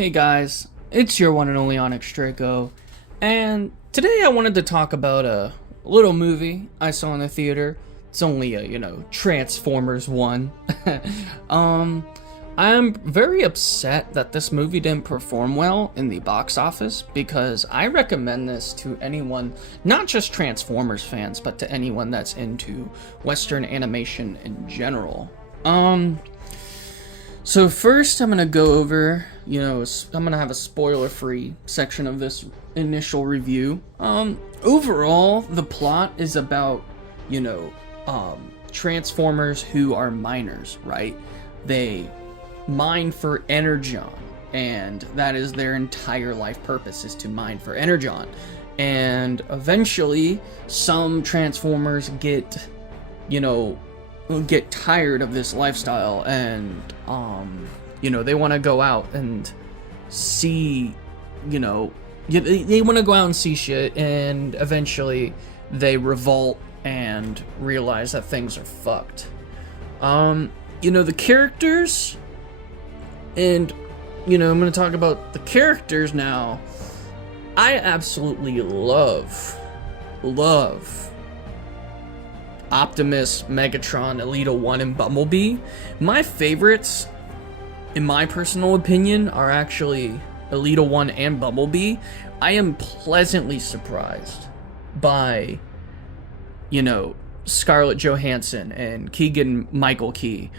Hey guys, it's your one and only Onyx Draco, and today I wanted to talk about a little movie I saw in the theater. It's only a, Transformers 1. I'm very upset that this movie didn't perform well in the box office, because I recommend this to anyone, not just Transformers fans, but to anyone that's into Western animation in general. So first I'm going to go over, I'm going to have a spoiler-free section of this initial review. Overall, the plot is about, Transformers who are miners, right? They mine for Energon, and that is their entire life purpose, is to mine for Energon. And eventually, some Transformers get tired of this lifestyle, and they want to go out and see, they want to go out and see shit, and eventually they revolt and realize that things are fucked. The characters, and I'm going to talk about the characters now. I absolutely love Optimus, Megatron, Elita 1, and Bumblebee. My favorites, in my personal opinion, are actually Elita 1 and Bumblebee. I am pleasantly surprised by, Scarlett Johansson and Keegan-Michael Key.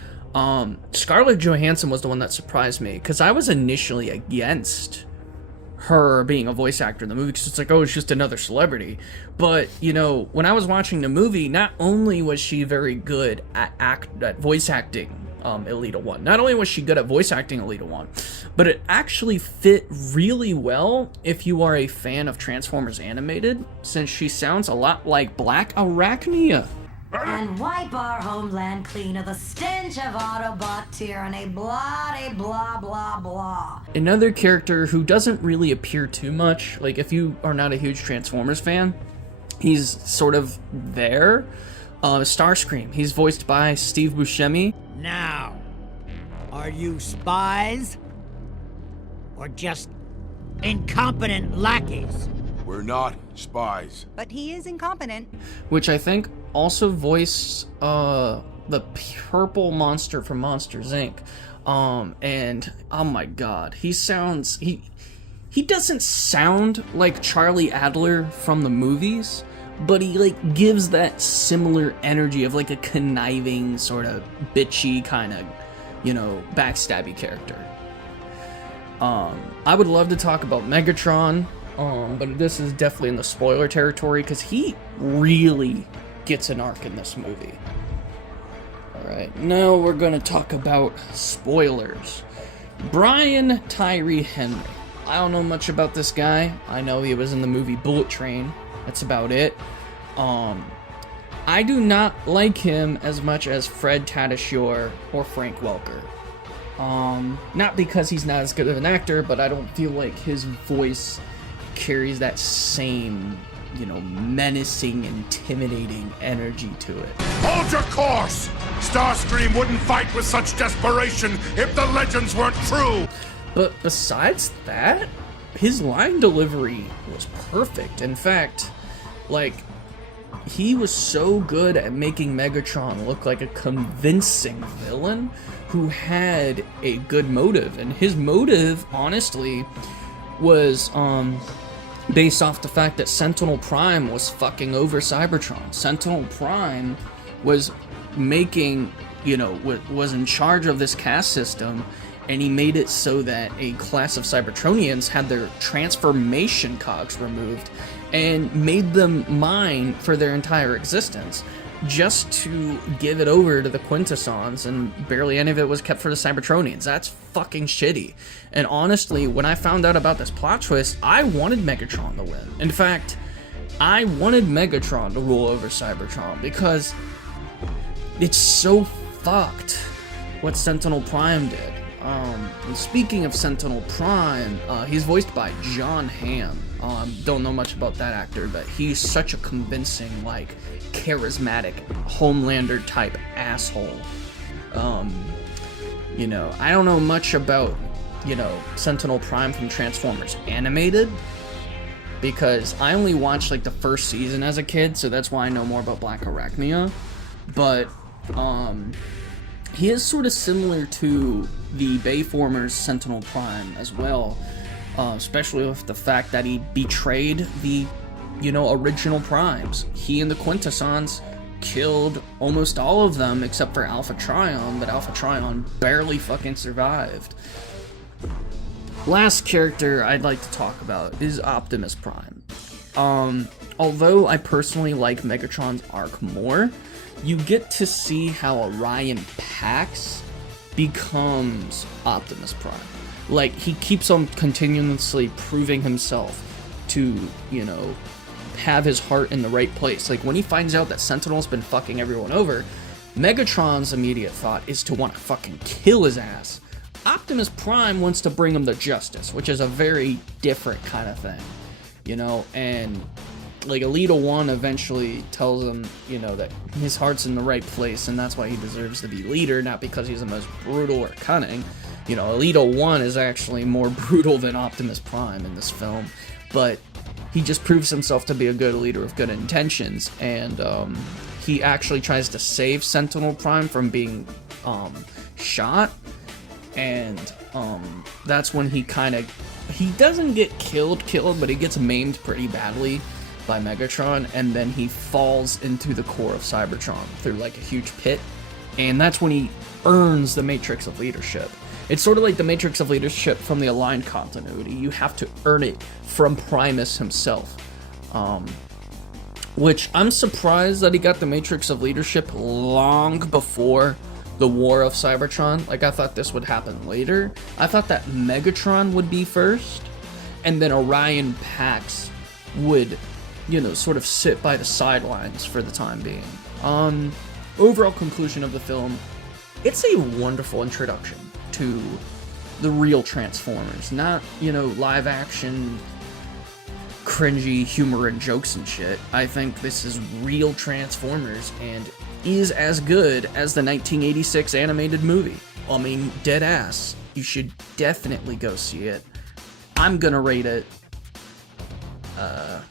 Scarlett Johansson was the one that surprised me, because I was initially against her being a voice actor in the movie, because it's like, oh, it's just another celebrity. But when I was watching the movie, not only was she very good at voice acting Elita 1, not only was she good at voice acting Elita 1, but it actually fit really well if you are a fan of Transformers Animated, since she sounds a lot like Black Arachnia. And wipe our homeland clean of the stench of Autobot tyranny, blah blah blah blah. Another character who doesn't really appear too much, like if you are not a huge Transformers fan, he's sort of there. Starscream, he's voiced by Steve Buscemi. Now, are you spies? Or just incompetent lackeys? We're not spies. But he is incompetent. Which I think also voiced the purple monster from Monsters Inc. And oh my god, he doesn't sound like Charlie Adler from the movies, but he gives that similar energy of a conniving, sort of bitchy kind of, backstabby character. I would love to talk about Megatron, but this is definitely in the spoiler territory, because he really gets an arc in this movie. Alright, now we're gonna talk about spoilers. Brian Tyree Henry. I don't know much about this guy. I know he was in the movie Bullet Train. That's about it. I do not like him as much as Fred Tatasciore or Frank Welker. Not because he's not as good of an actor, but I don't feel like his voice carries that same, menacing, intimidating energy to it. Hold your course! Starscream wouldn't fight with such desperation if the legends weren't true! But besides that, his line delivery was perfect. In fact, he was so good at making Megatron look like a convincing villain who had a good motive. And his motive, honestly, was based off the fact that Sentinel Prime was fucking over Cybertron. Sentinel Prime was making, was in charge of this caste system, and he made it so that a class of Cybertronians had their transformation cogs removed and made them mine for their entire existence, just to give it over to the Quintessons, and barely any of it was kept for the Cybertronians. That's fucking shitty. And honestly, when I found out about this plot twist, I wanted Megatron to win. In fact, I wanted Megatron to rule over Cybertron, because it's so fucked what Sentinel Prime did. And speaking of Sentinel Prime, he's voiced by John Hamm. Don't know much about that actor, but he's such a convincing, charismatic Homelander type asshole. I don't know much about you know, Sentinel Prime from Transformers Animated, because I only watched like the first season as a kid, so that's why I know more about Black Arachnia. But he is sort of similar to the Bayformers Sentinel Prime as well, especially with the fact that he betrayed the, you know, original Primes. He and the Quintessons killed almost all of them except for Alpha Trion, but Alpha Trion barely fucking survived. Last character I'd like to talk about is Optimus Prime. Although I personally like Megatron's arc more, you get to see how Orion Pax becomes Optimus Prime. Like, he keeps on continuously proving himself to, you know, have his heart in the right place. Like, when he finds out that Sentinel's been fucking everyone over, Megatron's immediate thought is to want to fucking kill his ass. Optimus Prime wants to bring him to justice, which is a very different kind of thing, you know, and like Elita 1 eventually tells him, you know, that his heart's in the right place and that's why he deserves to be leader, not because he's the most brutal or cunning. You know, Elita 1 is actually more brutal than Optimus Prime in this film, but he just proves himself to be a good leader with good intentions, and he actually tries to save Sentinel Prime from being shot. And that's when he doesn't get killed, but he gets maimed pretty badly by Megatron, and then he falls into the core of Cybertron through like a huge pit, and that's when he earns the Matrix of Leadership. It's sort of like the Matrix of Leadership from the Aligned continuity. You have to earn it from Primus himself, which I'm surprised that he got the Matrix of Leadership long before the War of Cybertron. Like, I thought this would happen later. I thought that Megatron would be first, and then Orion Pax would, you know, sort of sit by the sidelines for the time being. Overall conclusion of the film, it's a wonderful introduction to the real Transformers, not, you know, live action cringy humor and jokes and shit. I think this is real Transformers and is as good as the 1986 animated movie. I mean, dead ass. You should definitely go see it. I'm gonna rate it a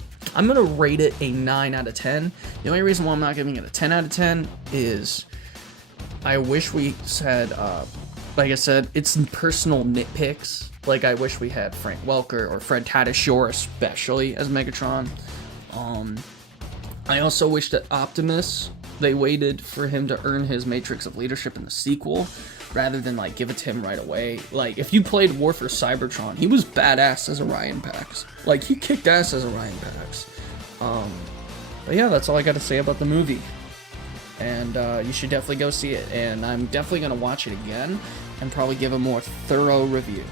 9 out of 10. The only reason why I'm not giving it a 10 out of 10 is I wish we said, like I said, it's personal nitpicks. Like, I wish we had Frank Welker or Fred Tatasciore especially as Megatron. I also wish that Optimus, they waited for him to earn his Matrix of Leadership in the sequel, rather than, like, give it to him right away. Like, if you played War for Cybertron, he was badass as Orion Pax. Like, he kicked ass as Orion Pax. But yeah, that's all I got to say about the movie. And you should definitely go see it. And I'm definitely going to watch it again and probably give a more thorough review.